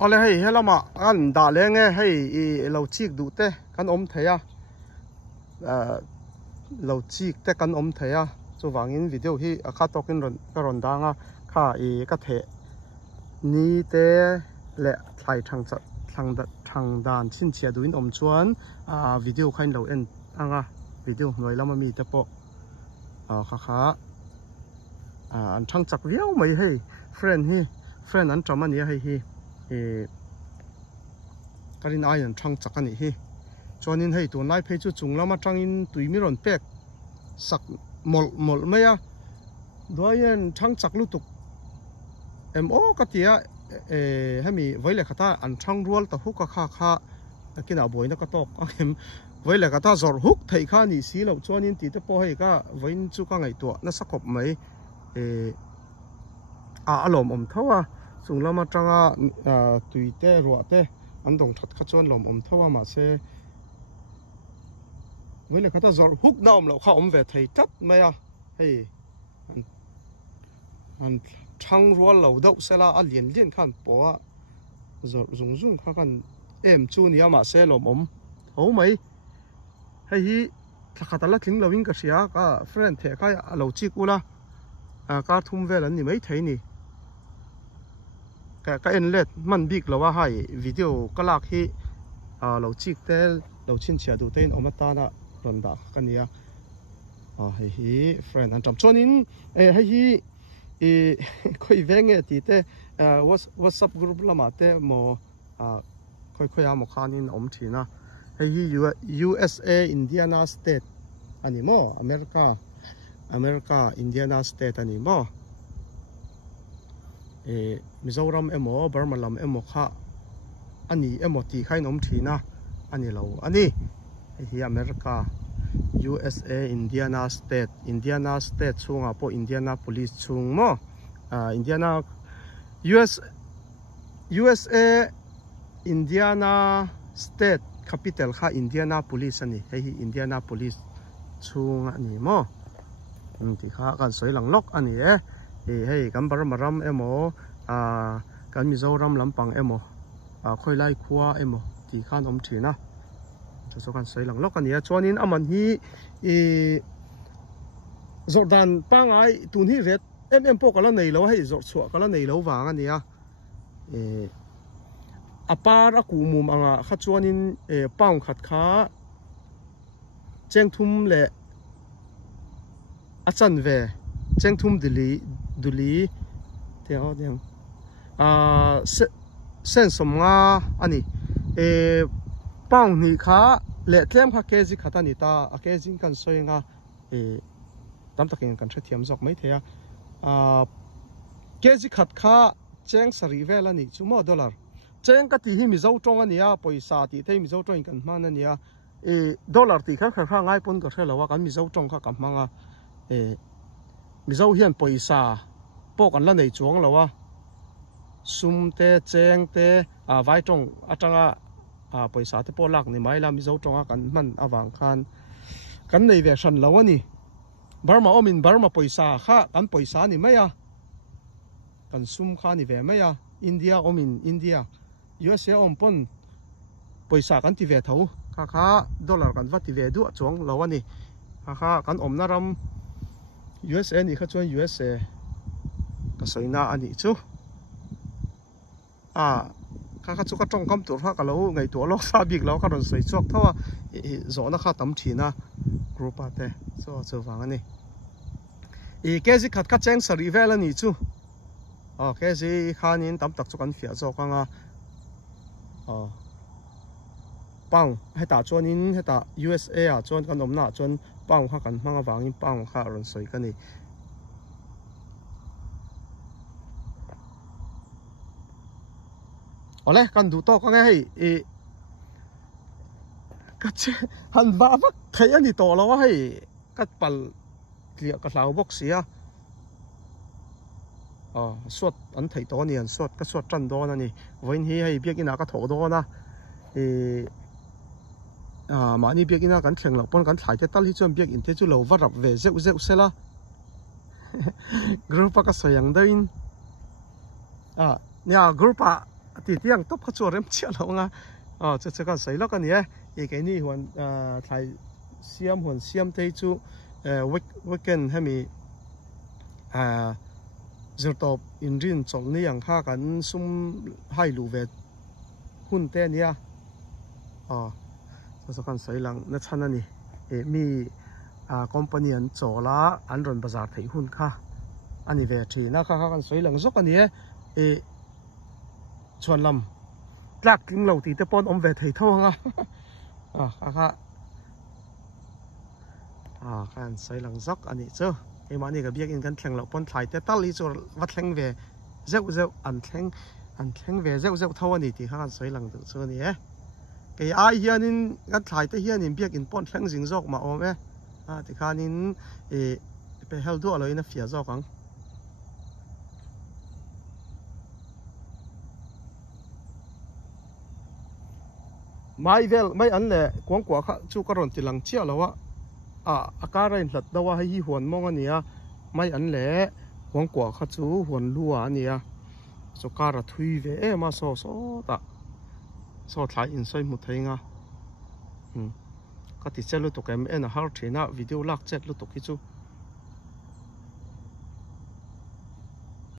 ole hei helama an da le nge hei I lo chik du te kan om theya lo chik te kan om theya chu wangin video hi kha tokin ron danga kha ka the ni te le thlai thang dan chin chia duin om chuan video khain lo en anga video noi lama mi te po kha an thang chak riau mai hei friend an tramania hei hi karin ayan thang chakani hi chonin hei tu nai phei chu chunglama tangin tuimi ron pek sak mol maya doyen thang chaklu tuk mo katia hemi voile khata an thang rual ta huka kha kina boina ka tok em voile khata zor huk thei kha ni si lo chonin ti te po hei ka voin chu ka ngai to na sakop mai alom om thawa chunglama tanga tuite ruate an dong that kha chon lom om thawa ma se voile khata zor huk naom lo kha om ve thei tat maya hei an thang rual lo dau sela a lian khan po zor zung kha kan em chu ni ama se lom om ho mai hei hi thakhatala thling loving ka sia ka friend the kha lo chi kula ka thum vel an ni mai thei ni ka en let man big lawa hai video kalak hi lo chik tel lo chin chia du ten omata na ronda kania hei hi friend an tam chonin hei hi khoi venge ti te whatsapp group lama te mo khoi amo khanin om thina hei hi USA Indiana state ani mo America Indiana state ani mo Mizoram emo Burmalam emo kha ani emo ti khain om thina ani lo ani hi America USA Indiana state chunga po Indianapolis chung mo USA Indiana state capital kha Indianapolis ani hi Indianapolis chung ani mo ti kha kan soi lang lok ani hei kan Burmaram emo kan Mizoram lampang emo khoi lai khuwa emo ti khan om thina so kan soi lang lok ania chuanin aman hi Jordan pangai tun hi ret em po kala nei lo hei zor chua kala nei lo wang ania apar akumum anga kha chuanin paung khat kha chengthum le achan ve chengthum duli te ho ding sen somnga ani paung ni kha le tlem kha kg khatani ta a kg kan soinga tam takin kan thathiam jok mai theya kg khat kha cheng sari vel ani chumo dollar cheng ka ti hi mi zo tong ania poisa ti thei mi zo tong kan man ania dollar ti kha ngai pon ka thela wa kan mi zo tong kha kam manga mi zo hian poisa po kan la nei chuang lawa sum te cheng te vai tong atanga poisa te po lak ni mai la mi zo tonga kan man awang khan kan nei ve san lo ani Burma poisa kha kan poisa ni maya kan sum kha ni ve maya India India USA pon poisa kan ti ve tho kha dollar kan va ti ve du chong lo ani kha kan om naram USA ni kha chuan USA ka soina ani chu kha chu ka tong kam tur kha ka lo ngai to lo sa big lo ka ron soi chok thawa zona kha tam thina group ate so wang ani kg khat cheng sari vel ani chu kg khanin tam tak chu kan fia zo kanga pang heta chonin heta USA chon kan omna chon pang kha kan manga wangin pang kha ron soi kani ole kan du to ka ngai ka che han ba vak thai ani to lawa hei kat pal klia ka hlau box ya suat an thai to ni an suat ka suat tran do na ni voin hi hei biak ina ka tho do na mani biak ina kan thleng lo pon kan thlai te tal hi chom biak in te chu lo varap ve zeu sela group ka soyang dain nya group ti tiang top kha chu rem chia lo nga cha kan sei lo kan ni e ke ni huan thai siam huan siam te chu weekend hemi zirtop inrin chol ni yang kha kan sum hai lu ve hun te nia cha kan sei lang na chan ani mi company an chola an ron bazar thei hun kha ani ve thina kha kan sei lang zok ani chuan lam tlak tling lo ti te pon om ve thei thawanga kha kan sei lang zok ani chu mani ga biak in kan thleng lo pon thlai te tal li chu wa thleng ve zeu an thleng ve zeu thaw ani ti kha kan sei lang du chu ni ke ai hianin kan thlai te hianin biak in pon thleng jing jok ma om ti khanin pe hel du alo in a fia jok ang mai an le kwang kwa kha chu ka ron tilang chia lawa akara in hlat dawa hi huan mong ania mai an le kwang kwa kha chu huan lua ania so kara thui ve ma so ta so thlai in soi mu theinga ka ti chelu to kem en har thina video lak chet lu to ki chu